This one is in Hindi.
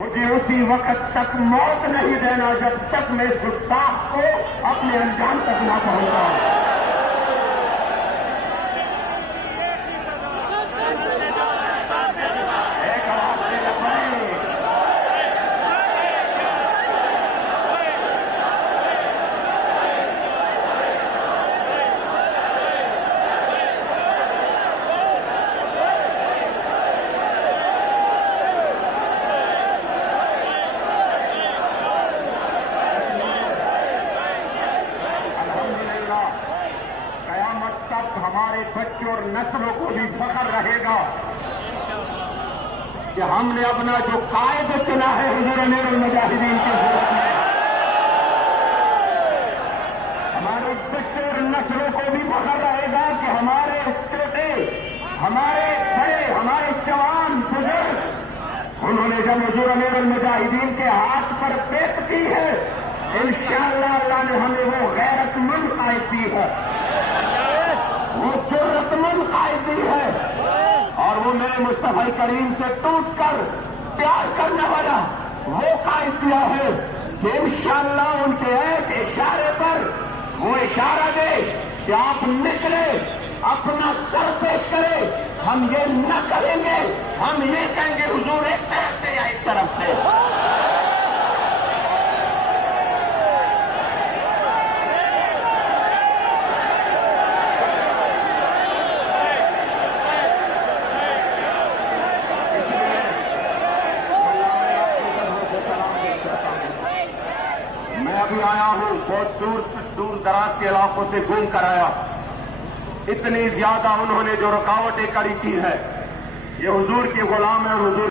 मुझे उसी वक्त तक मौत नहीं देना जब तक मैं इस गुस्ताख को अपने अंजाम तक न पहुंचाऊं। हमारे बच्चों और नस्लों को भी फख्र रहेगा कि हमने अपना जो कायद चुना है हुजूर अमीरुल मुजाहिदीन के सूरत में, हमारे बच्चों और नस्लों को भी फख्र रहेगा कि हमारे छोटे, हमारे बड़े, हमारे जवान बुजुर्ग, उन्होंने जब हुजूर अमीरुल मुजाहिदीन के हाथ पर बैत की है, इंशाअल्लाह अल्लाह ने हमें वो गैरतमंद कायद दी है, वो जुर्रतमंद कायद दी है, और वो मेरे मुस्तफा करीम से टूटकर प्यार करने वाला वो कायद दिया है कि इंशाअल्लाह उनके एक इशारे पर वो इशारा दे कि आप निकले, अपना सर पेश करें, हम ये न करेंगे, हम ये कहेंगे हुजूर इस तरफ से या इस तरफ से। मैं अभी आया हूं, बहुत दूर दराज के इलाकों से घूम कर आया। इतनी ज्यादा उन्होंने जो रुकावटें खड़ी की है, ये हुजूर के गुलाम है और हुजूर